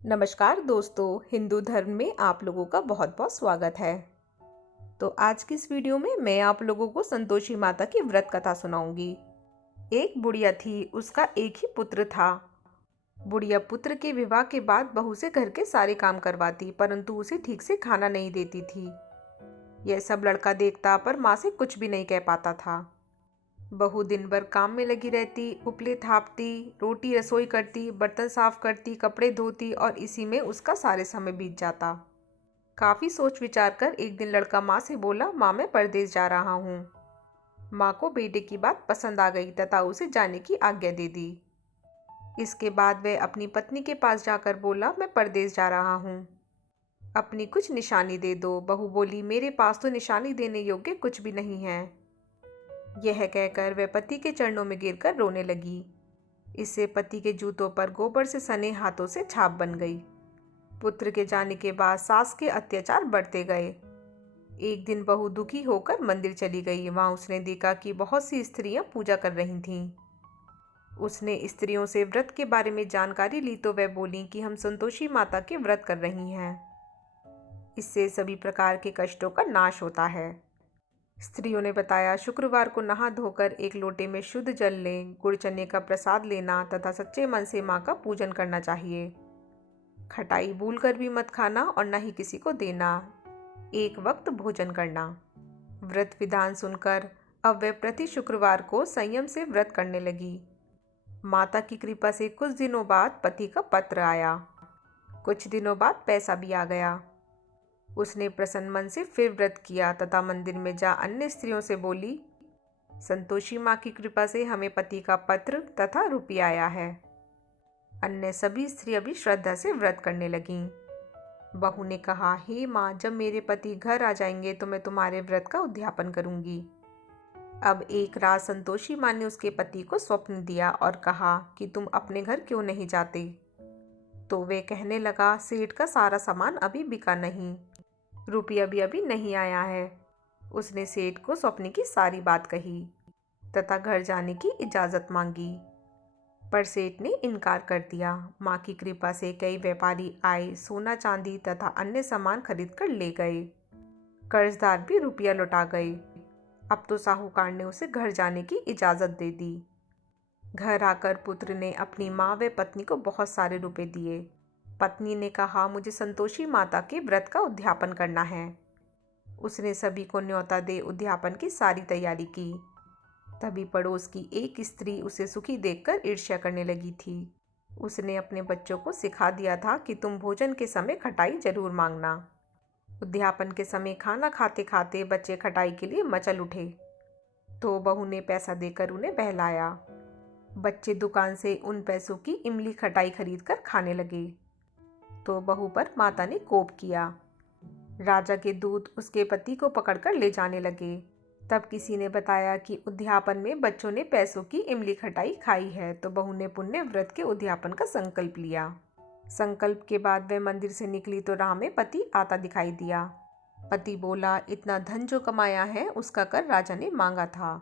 नमस्कार दोस्तों, हिंदू धर्म में आप लोगों का बहुत बहुत स्वागत है। तो आज की इस वीडियो में मैं आप लोगों को संतोषी माता की व्रत कथा सुनाऊंगी। एक बुढ़िया थी, उसका एक ही पुत्र था। बुढ़िया पुत्र के विवाह के बाद बहू से घर के सारे काम करवाती, परंतु उसे ठीक से खाना नहीं देती थी। यह सब लड़का देखता पर माँ से कुछ भी नहीं कह पाता था। बहू दिन भर काम में लगी रहती, उपले थापती, रोटी रसोई करती, बर्तन साफ करती, कपड़े धोती और इसी में उसका सारे समय बीत जाता। काफ़ी सोच विचार कर एक दिन लड़का माँ से बोला, माँ मैं परदेश जा रहा हूँ। माँ को बेटे की बात पसंद आ गई तथा उसे जाने की आज्ञा दे दी। इसके बाद वह अपनी पत्नी के पास जाकर बोला, मैं परदेश जा रहा हूँ, अपनी कुछ निशानी दे दो। बहू बोली, मेरे पास तो निशानी देने योग्य कुछ भी नहीं है। यह कहकर वह पति के चरणों में गिरकर रोने लगी। इससे पति के जूतों पर गोबर से सने हाथों से छाप बन गई। पुत्र के जाने के बाद सास के अत्याचार बढ़ते गए। एक दिन बहू दुखी होकर मंदिर चली गई। वहां उसने देखा कि बहुत सी स्त्रियां पूजा कर रही थीं। उसने स्त्रियों से व्रत के बारे में जानकारी ली तो वह बोली कि हम संतोषी माता के व्रत कर रही हैं। इससे सभी प्रकार के कष्टों का नाश होता है। स्त्रियों ने बताया, शुक्रवार को नहा धोकर एक लोटे में शुद्ध जल लें, गुड़ चने का प्रसाद लेना तथा सच्चे मन से माँ का पूजन करना चाहिए। खटाई भूल कर भी मत खाना और न ही किसी को देना। एक वक्त भोजन करना। व्रत विधान सुनकर अब वह प्रति शुक्रवार को संयम से व्रत करने लगी। माता की कृपा से कुछ दिनों बाद पति का पत्र आया। कुछ दिनों बाद पैसा भी आ गया। उसने प्रसन्न मन से फिर व्रत किया तथा मंदिर में जा अन्य स्त्रियों से बोली, संतोषी माँ की कृपा से हमें पति का पत्र तथा रुपया आया है। अन्य सभी स्त्रियां भी श्रद्धा से व्रत करने लगीं। बहू ने कहा, हे माँ, जब मेरे पति घर आ जाएंगे तो मैं तुम्हारे व्रत का उद्यापन करूंगी। अब एक रात संतोषी माँ ने उसके पति को स्वप्न दिया और कहा कि तुम अपने घर क्यों नहीं जाते। तो वे कहने लगा, सेठ का सारा सामान अभी बिका नहीं, रुपया भी अभी नहीं आया है। उसने सेठ को स्वप्न की सारी बात कही तथा घर जाने की इजाज़त मांगी, पर सेठ ने इनकार कर दिया। माँ की कृपा से कई व्यापारी आए, सोना चांदी तथा अन्य सामान खरीद कर ले गए। कर्जदार भी रुपया लौटा गए। अब तो साहूकार ने उसे घर जाने की इजाज़त दे दी। घर आकर पुत्र ने अपनी माँ व पत्नी को बहुत सारे रुपए दिए। पत्नी ने कहा, मुझे संतोषी माता के व्रत का उद्यापन करना है। उसने सभी को न्योता दे उद्यापन की सारी तैयारी की। तभी पड़ोस की एक स्त्री उसे सुखी देखकर ईर्ष्या करने लगी थी। उसने अपने बच्चों को सिखा दिया था कि तुम भोजन के समय खटाई जरूर मांगना। उद्यापन के समय खाना खाते खाते बच्चे खटाई के लिए मचल उठे तो बहू ने पैसा देकर उन्हें बहलाया। बच्चे दुकान से उन पैसों की इमली खटाई खरीद कर खाने लगे तो बहू पर माता ने कोप किया। राजा के दूत उसके पति को पकड़कर ले जाने लगे। तब किसी ने बताया कि उद्यापन में बच्चों ने पैसों की इमली खटाई खाई है, तो बहू ने पुण्य व्रत के उद्यापन का संकल्प लिया। संकल्प के बाद वह मंदिर से निकली तो राह में पति आता दिखाई दिया। पति बोला, इतना धन जो कमाया है उसका कर राजा ने मांगा था।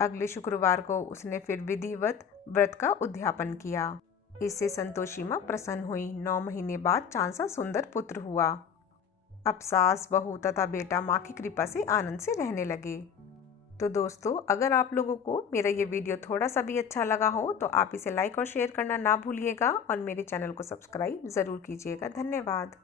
अगले शुक्रवार को उसने फिर विधिवत व्रत का उद्यापन किया। इससे संतोषी माँ प्रसन्न हुई। 9 महीने बाद चांसा सुंदर पुत्र हुआ। अब सास, बहू तथा बेटा माँ की कृपा से आनंद से रहने लगे। तो दोस्तों, अगर आप लोगों को मेरा ये वीडियो थोड़ा सा भी अच्छा लगा हो तो आप इसे लाइक और शेयर करना ना भूलिएगा और मेरे चैनल को सब्सक्राइब ज़रूर कीजिएगा। धन्यवाद।